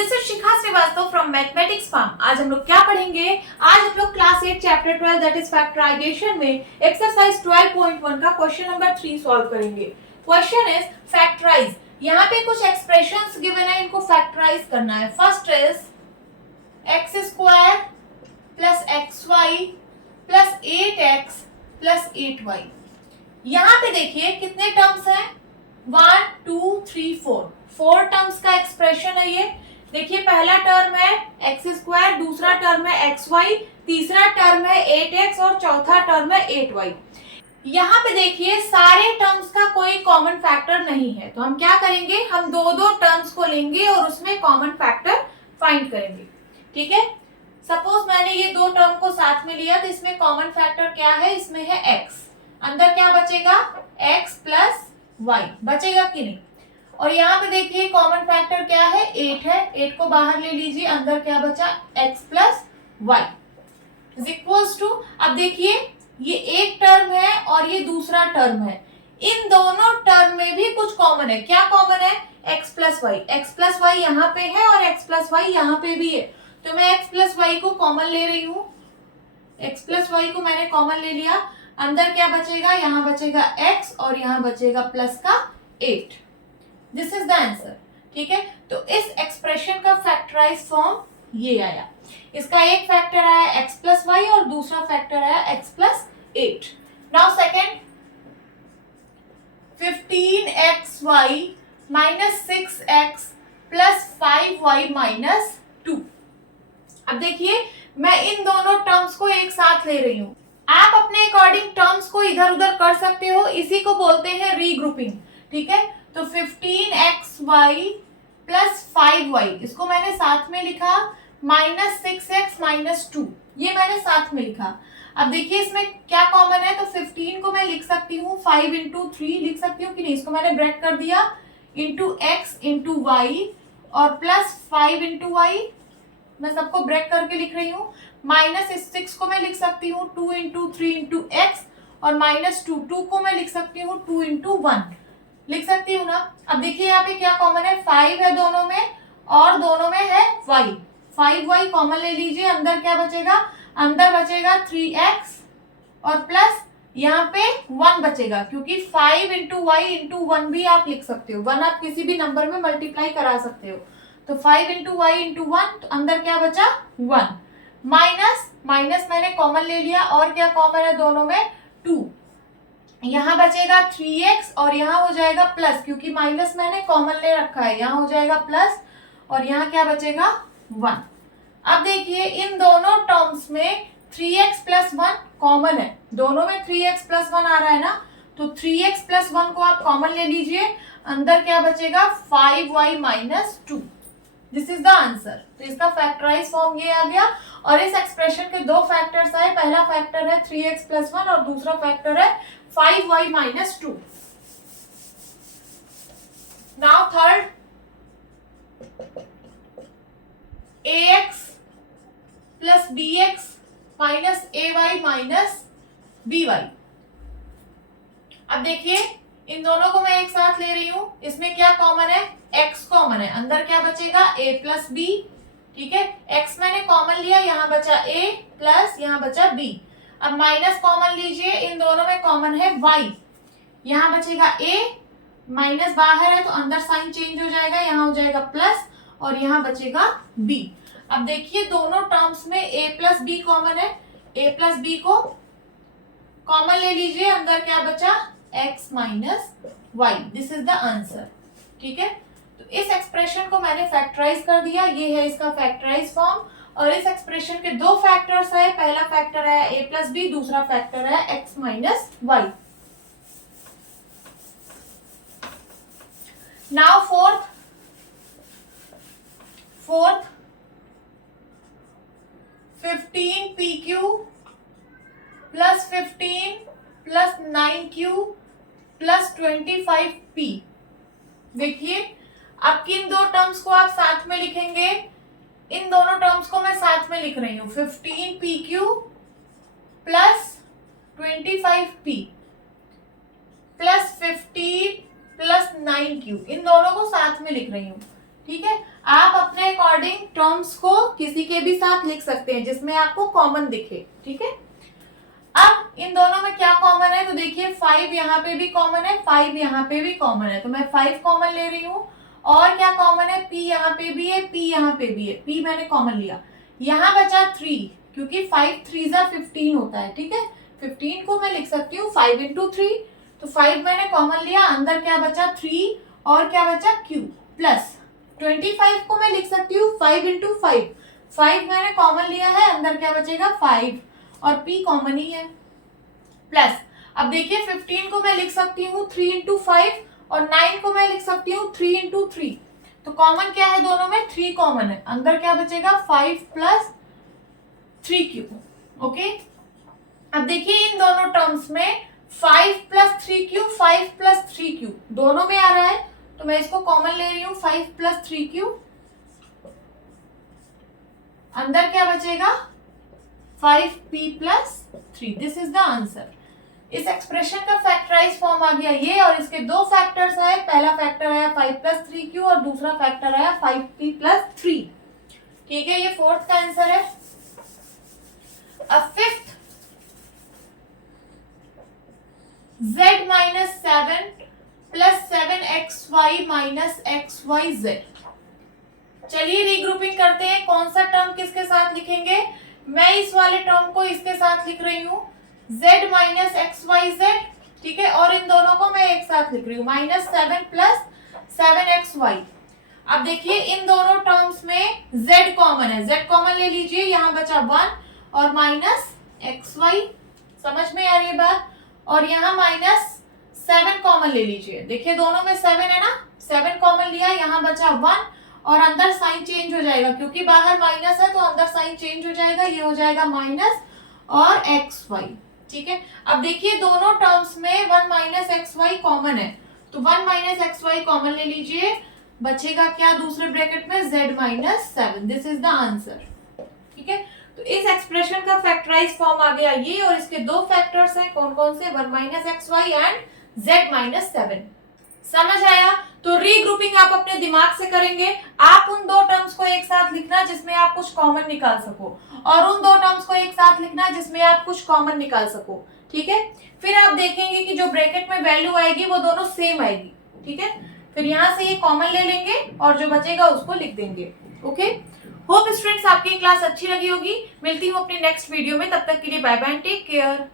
This is Shikha Srivastava from mathematics farm. आज हम लोग क्या पढ़ेंगे? आज हम लोग class 8 chapter 12 that is factorisation में एक्सरसाइज 12.1 का क्वेश्चन नंबर 3 सॉल्व करेंगे। Question is factorise. यहाँ पे कुछ एक्सप्रेशंस गिवन है, इनको फैक्टराइज करना है। First is x square plus x y plus 8x plus 8y। यहाँ पे देखिए कितने टर्म्स हैं, 1 2 3 4 टर्म्स का एक्सप्रेशन है ये। देखिए पहला टर्म है एक्स स्क्वायर, दूसरा टर्म है एक्स वाई, तीसरा टर्म है 8x और चौथा टर्म है 8y। यहाँ पे देखिए सारे टर्म्स का कोई कॉमन फैक्टर नहीं है, तो हम क्या करेंगे, हम दो दो टर्म्स को लेंगे और उसमें कॉमन फैक्टर फाइंड करेंगे। ठीक है, सपोज मैंने ये दो टर्म को साथ में लिया तो इसमें कॉमन फैक्टर क्या है, इसमें है x। अंदर क्या बचेगा, x प्लस y बचेगा कि नहीं। और यहाँ पे देखिए कॉमन फैक्टर क्या है, 8 है, 8 को बाहर ले लीजिए, अंदर क्या बचा, x plus y is equals to. अब देखिए ये एक टर्म है और ये दूसरा टर्म है, इन दोनों टर्म में भी कुछ कॉमन है। क्या कॉमन है, x plus y. X plus y यहाँ पे है और x प्लस वाई यहाँ पे भी है, तो मैं x प्लस वाई को कॉमन ले रही हूँ। x प्लस वाई को मैंने कॉमन ले लिया, अंदर क्या बचेगा, यहाँ बचेगा x और यहाँ बचेगा प्लस का 8। This is the answer. ठीक है, तो इस एक्सप्रेशन का फैक्टराइज फॉर्म ये आया। इसका एक फैक्टर आया x प्लस वाई और दूसरा फैक्टर आया x plus 8। Now second, 15xy minus 6x plus 5y minus 2। अब देखिए मैं इन दोनों टर्म्स को एक साथ ले रही हूं। आप अपने अकॉर्डिंग टर्म्स को इधर उधर कर सकते हो, इसी को बोलते हैं रीग्रुपिंग। ठीक है, तो 15xy प्लस 5y इसको मैंने साथ में लिखा, माइनस 6x माइनस 2 ये मैंने साथ में लिखा। अब देखिए इसमें क्या कॉमन है, तो 15 को मैं लिख सकती हूँ 5 इंटू 3 लिख सकती हूँ कि नहीं, इसको मैंने ब्रेक कर दिया, इंटू एक्स इंटू वाई और प्लस 5 इंटू वाई, मैं सबको ब्रेक करके लिख रही हूँ। माइनस 6 को मैं लिख सकती हूँ 2 इंटू 3 इंटू एक्स और माइनस 2 को मैं लिख सकती हूँ 2 इंटू 1 लिख सकती हूँ ना। अब देखिए यहाँ पे क्या कॉमन है, 5 है दोनों में और दोनों में है y। 5y कॉमन ले लीजिए, अंदर क्या बचेगा, अंदर बचेगा 3x और प्लस यहाँ पे 1 बचेगा, क्योंकि 5 इंटू वाई इंटू 1 भी आप लिख सकते हो, 1 आप किसी भी नंबर में मल्टीप्लाई करा सकते हो। तो 5 इंटू वाई इंटू 1, तो अंदर क्या बचा 1, माइनस माइनस मैंने कॉमन ले लिया और क्या कॉमन है दोनों में, 2। यहाँ बचेगा 3x और यहाँ हो जाएगा प्लस, क्योंकि माइनस मैंने कॉमन ले रखा है, यहाँ हो जाएगा प्लस और यहाँ क्या बचेगा 1। अब देखिए इन दोनों टर्म्स में 3x प्लस 1 कॉमन है, दोनों में 3x प्लस 1 आ रहा है ना, तो 3x प्लस 1 को आप कॉमन ले लीजिए, अंदर क्या बचेगा 5y minus 2। This is the answer. तो इसका फैक्टराइज फॉर्म ये आ गया और इस एक्सप्रेशन के दो फैक्टर्स आए, पहला फैक्टर है 3x प्लस 1 और दूसरा फैक्टर है 5y minus 2। Now third, ax plus bx minus ay minus by। अब देखिए इन दोनों को मैं एक साथ ले रही हूं, इसमें क्या कॉमन है, x कॉमन है, अंदर क्या बचेगा a प्लस b। ठीक है, x मैंने कॉमन लिया, यहाँ बचा a प्लस यहाँ बचा b। अब माइनस कॉमन लीजिए, इन दोनों में कॉमन है y, यहाँ बचेगा a, माइनस बाहर है तो अंदर साइन चेंज हो जाएगा, यहाँ हो जाएगा प्लस और यहाँ बचेगा b। अब देखिए दोनों टर्म्स में a प्लस b कॉमन है, a प्लस b को कॉमन ले लीजिए, अंदर क्या बचा x minus y। This is the answer. ठीक है, तो इस एक्सप्रेशन को मैंने फैक्टराइज कर दिया, ये है इसका फैक्टराइज फॉर्म। और इस एक्सप्रेशन के दो फैक्टर्स है, पहला फैक्टर है a प्लस बी, दूसरा फैक्टर है x minus y. Now fourth 15pq plus 15 plus 9q plus 25p। देखिए अब किन दो टर्म्स को आप साथ में लिखेंगे, इन दोनों टर्म्स को मैं साथ में लिख रही हूँ, 15pq plus 25p plus 15 plus 9q, इन दोनों को साथ में लिख रही हूँ। ठीक है, आप अपने अकॉर्डिंग अकॉर्डिंग टर्म्स को किसी के भी साथ लिख सकते हैं जिसमें आपको कॉमन दिखे, ठीक है। अब इन दोनों में क्या कॉमन है, तो देखिए 5 यहाँ पे भी कॉमन है, 5 यहाँ पे भी कॉमन है, तो मैं 5 कॉमन ले रही हूँ। और क्या कॉमन है, p यहाँ पे भी है, p यहाँ पे भी है, p मैंने कॉमन लिया। यहाँ बचा 3, क्योंकि 5 3 15 होता है, ठीक है। 15 को मैं लिख सकती हूँ 5 into 3, तो 5 मैंने कॉमन लिया, अंदर क्या बचा 3 और क्या बचा q प्लस 25 को मैं लिख सकती हूँ 5 into 5, 5 मैंने कॉमन लिया है, अंदर क्या बचेगा 5 और p कॉमन ही है प्लस। अब देखिए 15 को मैं लिख सकती हूँ 3 into 5 और 9 को मैं लिख सकती हूँ 3 into 3, तो कॉमन क्या है दोनों में, 3 कॉमन है, अंदर क्या बचेगा 5 प्लस 3q, ओके। अब देखिए इन दोनों टर्म्स में 5 प्लस 3q 5 प्लस 3q दोनों में आ रहा है, तो मैं इसको कॉमन ले रही हूँ 5 प्लस 3q, अंदर क्या बचेगा 5p plus 3, this is the answer. इस एक्सप्रेशन का फैक्टराइज फॉर्म आ गया ये, और इसके दो फैक्टर्स आए, पहला फैक्टर आया 5 प्लस 3q और दूसरा फैक्टर आया 5p प्लस 3, ठीक है। ये फोर्थ का आंसर है। अब fifth, z minus 7 plus 7xy minus xyz। चलिए रीग्रुपिंग करते हैं, कौन सा टर्म किसके साथ लिखेंगे। मैं इस वाले टर्म को इसके साथ लिख रही हूँ z माइनस xyz, ठीक है, और इन दोनों को मैं एक साथ लिख रही हूँ माइनस 7 प्लस 7xy। अब देखिए इन दोनों टर्म्स में z कॉमन है, z कॉमन ले लीजिए, यहाँ बचा 1 और माइनस xy, समझ में आ रही है बात, और यहाँ माइनस 7 कॉमन ले लीजिए, देखिए दोनों में 7 है ना, 7 कॉमन लिया, यहाँ बचा 1 और अंदर साइन चेंज हो जाएगा, क्योंकि बाहर माइनस है तो अंदर साइन चेंज हो जाएगा, ये हो जाएगा माइनस और xy, ठीक है। अब देखिए दोनों टर्म्स में 1 माइनस xy कॉमन है, तो 1 माइनस xy कॉमन ले लीजिए, बचेगा क्या दूसरे ब्रैकेट में z minus 7, this is the answer, ठीक है। तो इस एक्सप्रेशन का फैक्टराइज फॉर्म आ गया ये, और इसके दो फैक्टर्स हैं, कौन कौन से, 1 minus xy and z minus 7। समझ आया। तो रीग्रुपिंग आप अपने दिमाग से करेंगे, आप उन दो टर्म्स को एक साथ लिखना जिसमें आप कुछ कॉमन निकाल सको, और उन दो टर्म्स को एक साथ लिखना जिसमें आप कुछ कॉमन निकाल सको, ठीक है। फिर आप देखेंगे कि जो ब्रैकेट में वैल्यू आएगी वो दोनों सेम आएगी, ठीक है। फिर यहाँ से ये कॉमन ले लेंगे और जो बचेगा उसको लिख देंगे, ओके। होप स्टूडेंट्स आपकी क्लास अच्छी लगी होगी, मिलती हूँ अपनी नेक्स्ट वीडियो में, तब तक के लिए बाय बाय, टेक केयर।